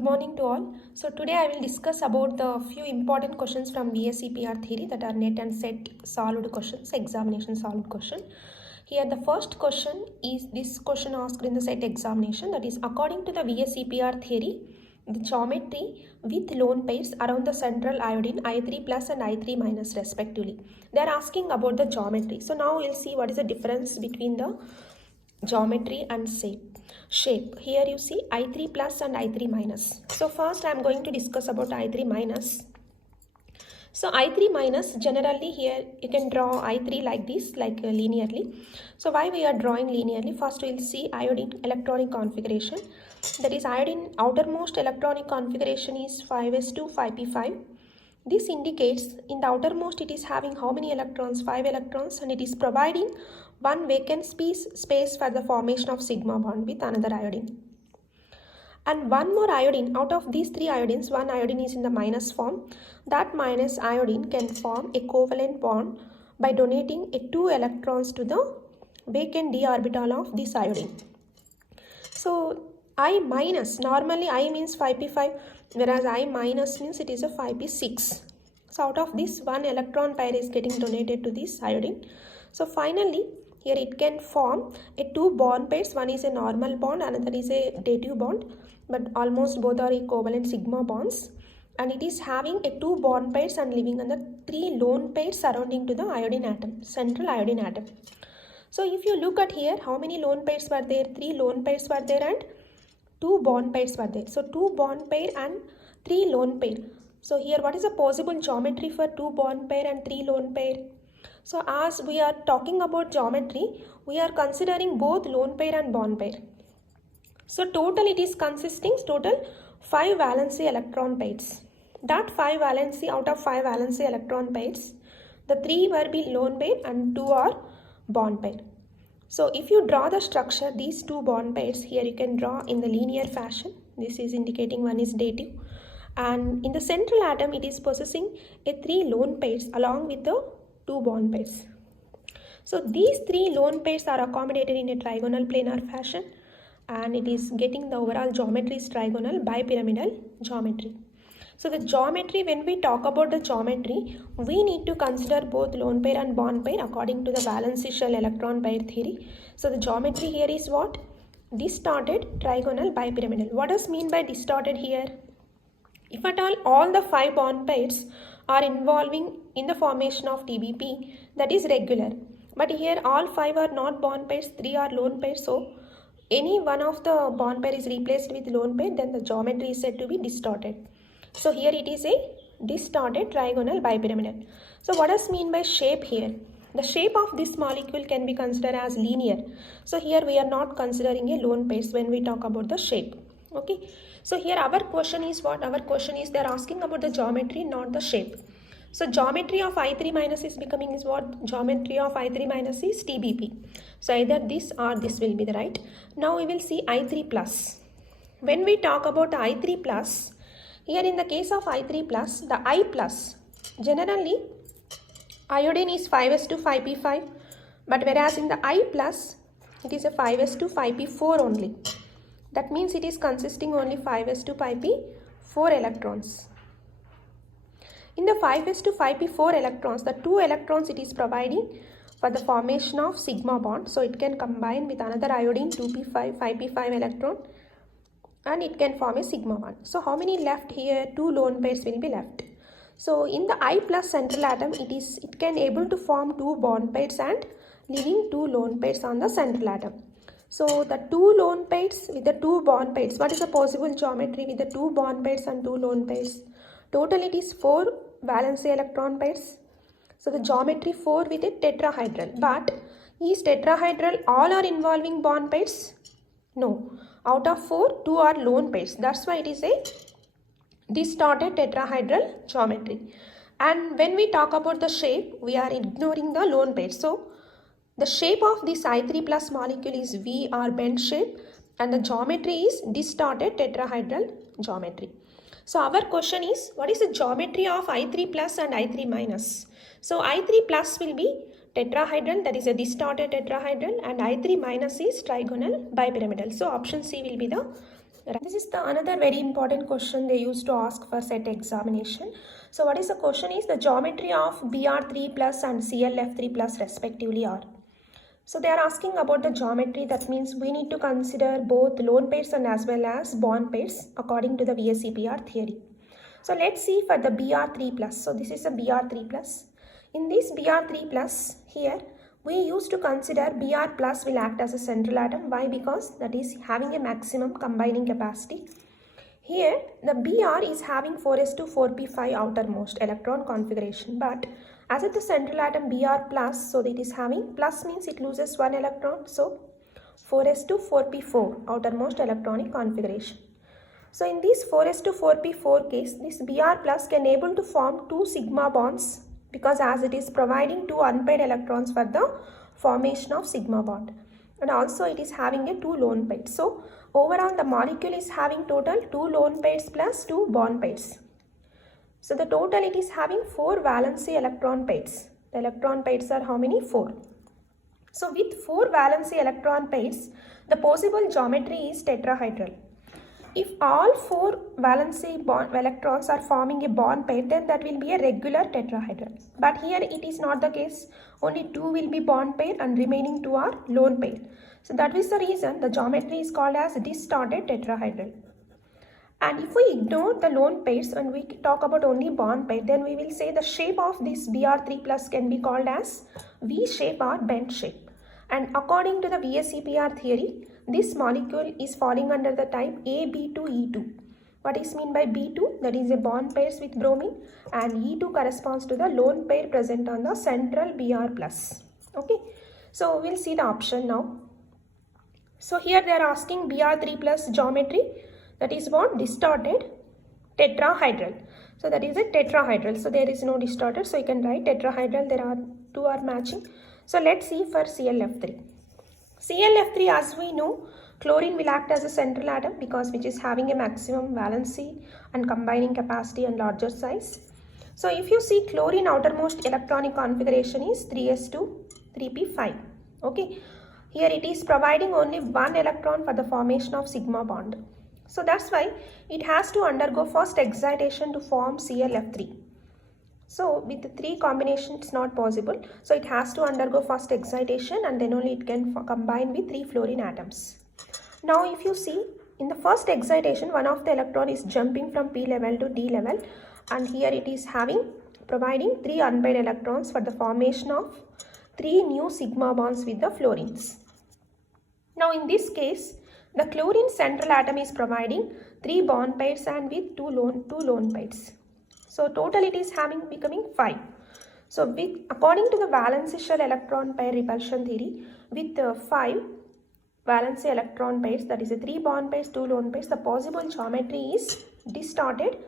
good morning to all. So today I will discuss about the few important questions from VSEPR theory that are net and set solved questions, examination solved question. Here the first question is this question asked in the set examination, that is according to the VSEPR theory, the geometry with lone pairs around the central iodine I3 plus and I3 minus respectively. They are asking about the geometry. So now we'll see what is the difference between the geometry and shape. Here you see I3 plus and I3 minus. So first I am going to discuss about I3 minus. So I3 minus, generally here you can draw I3 like this, like linearly. So why we are drawing linearly? First we will see iodine electronic configuration. That is iodine outermost electronic configuration is 5s2 5p5. This indicates in the outermost it is having how many electrons? 5 electrons, and it is providing one vacant space for the formation of sigma bond with another iodine. And one more iodine, out of these 3 iodines, one iodine is in the minus form. That minus iodine can form a covalent bond by donating 2 electrons to the vacant d orbital of this iodine. So I minus, normally I means 5p5, whereas I minus means it is a 5p6. So out of this, one electron pair is getting donated to this iodine. So finally here it can form a 2 bond pairs. One is a normal bond, another is a dative bond, but almost both are equivalent sigma bonds, and it is having a 2 bond pairs and living on the 3 lone pairs surrounding to the iodine atom, central iodine atom. So if you look at here, how many lone pairs were there? 3 lone pairs were there and 2 bond pairs were there. So 2 bond pair and 3 lone pair. So here what is the possible geometry for 2 bond pair and 3 lone pair? So as we are talking about geometry, we are considering both lone pair and bond pair. So total it is consisting total 5 valency electron pairs. That 5 valency, out of 5 valency electron pairs, the 3 will be lone pair and 2 are bond pair. So if you draw the structure, these 2 bond pairs, here you can draw in the linear fashion. This is indicating one is dative. And in the central atom, it is possessing a 3 lone pairs along with the 2 bond pairs. So these 3 lone pairs are accommodated in a trigonal planar fashion, and it is getting the overall geometry is trigonal bipyramidal geometry. So the geometry, when we talk about the geometry, we need to consider both lone pair and bond pair according to the valency shell electron pair theory. So the geometry here is what? Distorted trigonal bipyramidal. What does mean by distorted here? If at all the 5 bond pairs are involving in the formation of TBP, that is regular. But here all 5 are not bond pairs, 3 are lone pairs. So any one of the bond pair is replaced with lone pair, then the geometry is said to be distorted. So here it is a distorted trigonal bipyramidal. So what does mean by shape here? The shape of this molecule can be considered as linear. So here we are not considering a lone pairs when we talk about the shape. Okay. So here our question is what? Our question is they are asking about the geometry, not the shape. So geometry of I3 minus is becoming is what? Geometry of I3 minus is TBP. So either this or this will be the right. Now we will see I3 plus. When we talk about I3 plus, here in the case of I3 plus, the I plus, generally iodine is 5s2 5p5, but whereas in the I plus, it is a 5s2 5p4 only. That means it is consisting only 5s2 5p4 electrons. In the 5s2 5p4 electrons, the 2 electrons it is providing for the formation of sigma bond. So it can combine with another iodine 2p5 5p5 electron, and it can form a sigma bond. So how many left here? 2 lone pairs will be left. So in the I plus central atom, it can able to form 2 bond pairs and leaving 2 lone pairs on the central atom. So the 2 lone pairs with the 2 bond pairs, what is the possible geometry with the 2 bond pairs and 2 lone pairs? Total it is 4 valency electron pairs. So the geometry 4 with a tetrahedral. But is tetrahedral all are involving bond pairs? No. Out of 4, 2 are lone pairs. That's why it is a distorted tetrahedral geometry. And when we talk about the shape, we are ignoring the lone pairs. So the shape of this I3 plus molecule is V or bent shape, and the geometry is distorted tetrahedral geometry. So our question is, what is the geometry of I3 plus and I3 minus? So I3 plus will be tetrahedral, that is a distorted tetrahedral, and I3 minus is trigonal bipyramidal. So option C will be the This is another very important question they used to ask for set examination. So what is the question is the geometry of Br3 plus and ClF3 plus respectively are. So they are asking about the geometry. That means we need to consider both lone pairs and as well as bond pairs according to the VSEPR theory. So let's see for the Br3 plus. So this is a Br3 plus. In this Br3 plus here, we used to consider Br plus will act as a central atom. Why? Because that is having a maximum combining capacity. Here the Br is having 4s2 4p5 outermost electron configuration, but as at the central atom Br plus, so it is having plus means it loses one electron, so 4s2 4p4 outermost electronic configuration. So in this 4s2 4p4 case, this Br plus can able to form two sigma bonds because as it is providing two unpaired electrons for the formation of sigma bond, and also it is having a two lone pairs. So overall the molecule is having total two lone pairs plus two bond pairs. So the total it is having 4 valency electron pairs. The electron pairs are how many? 4. So with 4 valency electron pairs, the possible geometry is tetrahedral. If all 4 valency electrons are forming a bond pair, then that will be a regular tetrahedral. But here it is not the case. Only 2 will be bond pair and remaining 2 are lone pair. So that is the reason the geometry is called as distorted tetrahedral. And if we ignore the lone pairs and we talk about only bond pair, then we will say the shape of this Br3 plus can be called as V shape or bent shape. And according to the VSEPR theory, this molecule is falling under the type AB2E2. What is meant by B2? That is a bond pairs with bromine, and E2 corresponds to the lone pair present on the central Br plus. Okay, so we'll see the option now. So here they are asking Br3 plus geometry, that is what? Distorted tetrahedral. So that is a tetrahedral. So there is no distorted, so you can write tetrahedral. There are two are matching. So let's see for ClF3. ClF3, as we know, chlorine will act as a central atom because which is having a maximum valency and combining capacity and larger size. So if you see chlorine outermost electronic configuration is 3s2 3p5. Okay, here it is providing only one electron for the formation of sigma bond. So that's why it has to undergo first excitation to form ClF3. So with the 3 combinations not possible. So it has to undergo first excitation and then only it can combine with 3 fluorine atoms. Now if you see in the first excitation, one of the electron is jumping from p level to d level, and here it is providing 3 unpaired electrons for the formation of 3 new sigma bonds with the fluorines. Now in this case, the chlorine central atom is providing 3 bond pairs and with 2 lone pairs. So total it is becoming 5. So according to the valency shell electron pair repulsion theory, with 5 valency electron pairs, that is a 3 bond pairs, 2 lone pairs, the possible geometry is distorted.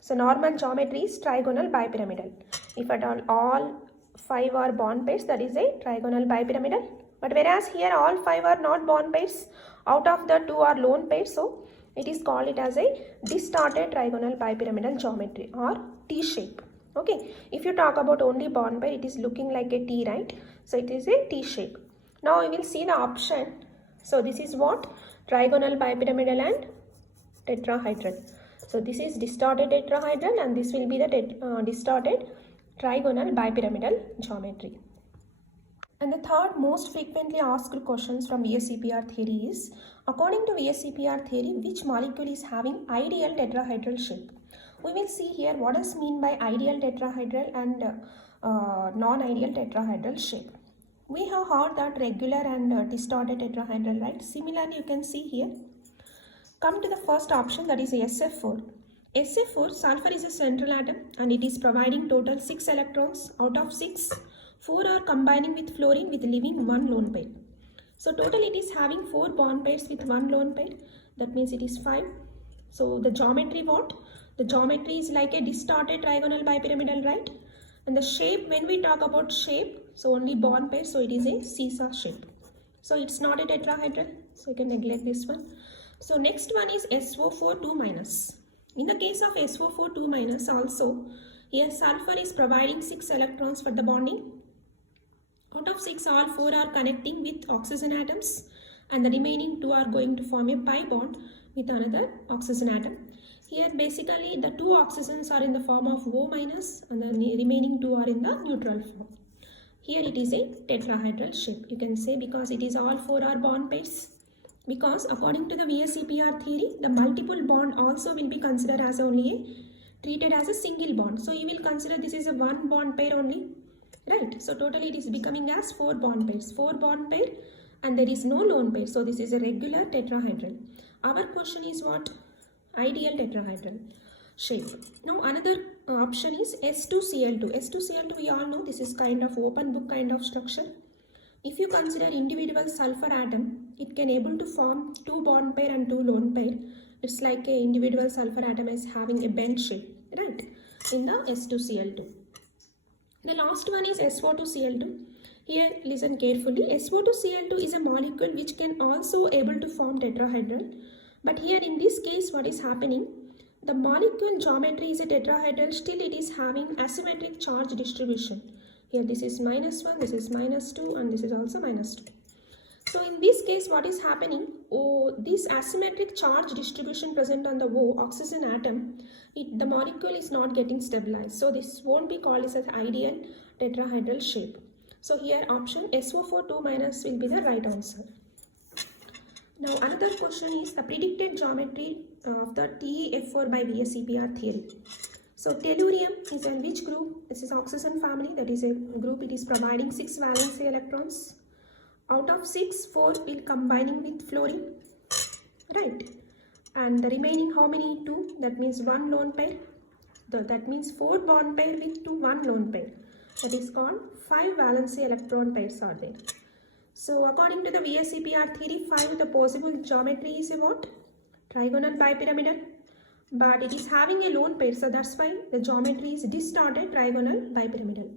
So normal geometry is trigonal bipyramidal. If at all 5 are bond pairs, that is a trigonal bipyramidal. But whereas here all 5 are not bond pairs, out of the 2 are lone pairs, so it is called it as a distorted trigonal bipyramidal geometry or T shape. Okay, if you talk about only bond pair, it is looking like a T, right? So it is a T shape. Now we will see the option. So this is what? Trigonal bipyramidal and tetrahedral. So this is distorted tetrahedral and this will be the distorted trigonal bipyramidal geometry. And the third most frequently asked questions from VSEPR theory is, according to VSEPR theory, which molecule is having ideal tetrahedral shape? We will see here what is mean by ideal tetrahedral and non-ideal tetrahedral shape. We have heard that regular and distorted tetrahedral, right? Similarly, you can see here. Come to the first option, that is SF4. SF4, sulfur is a central atom and it is providing total 6 electrons. Out of 6, 4 are combining with fluorine with leaving 1 lone pair. So total it is having 4 bond pairs with 1 lone pair. That means it is 5. So the geometry what? The geometry is like a distorted trigonal bipyramidal, right? And the shape, when we talk about shape, so only bond pair, so it is a seesaw shape. So it's not a tetrahedral, so you can neglect this one. So next one is SO4 2-. In the case of SO4 2- also, here sulfur is providing 6 electrons for the bonding. Out of 6, all 4 are connecting with oxygen atoms and the remaining 2 are going to form a pi bond with another oxygen atom. Here basically the two oxygens are in the form of O minus and the remaining two are in the neutral form. Here it is a tetrahedral shape. You can say because it is all four are bond pairs. Because according to the VSEPR theory, the multiple bond also will be considered as treated as a single bond. So you will consider this is a one bond pair only, right? So totally it is becoming as four bond pairs. Four bond pair and there is no lone pair. So this is a regular tetrahedral. Our question is what? Ideal tetrahedral shape. Now another option is S2Cl2. S2Cl2 we all know this is kind of open book kind of structure. If you consider individual sulfur atom, it can able to form two bond pair and two lone pair. It's like a individual sulfur atom is having a bent shape, right? In the S2Cl2. The last one is SO2Cl2. Here listen carefully. SO2Cl2 is a molecule which can also able to form tetrahedral. But here in this case what is happening? The molecule geometry is a tetrahedral, still it is having asymmetric charge distribution. Here this is -1, this is -2 and this is also -2. So in this case what is happening? This asymmetric charge distribution present on the O oxygen atom, the molecule is not getting stabilized. So this won't be called as an ideal tetrahedral shape. So here option SO4 2- will be the right answer. Now another question is the predicted geometry of the TeF4 by VSEPR theory. So tellurium is in which group? This is oxygen family, that is a group, it is providing 6 valency electrons. Out of 6, 4 will combining with fluorine, right? And the remaining how many? 2, that means 1 lone pair. That means 4 bond pair with 1 lone pair. That is called 5 valency electron pairs are there. So according to the VSEPR theory, 5 the possible geometry is a what? Trigonal bipyramidal. But it is having a lone pair, so that's why the geometry is distorted trigonal bipyramidal.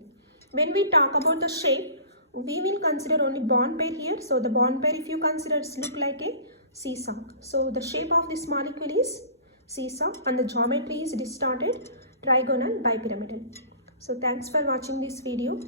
When we talk about the shape, we will consider only bond pair here. So the bond pair, if you consider, look like a seesaw. So the shape of this molecule is seesaw and the geometry is distorted trigonal bipyramidal. So thanks for watching this video.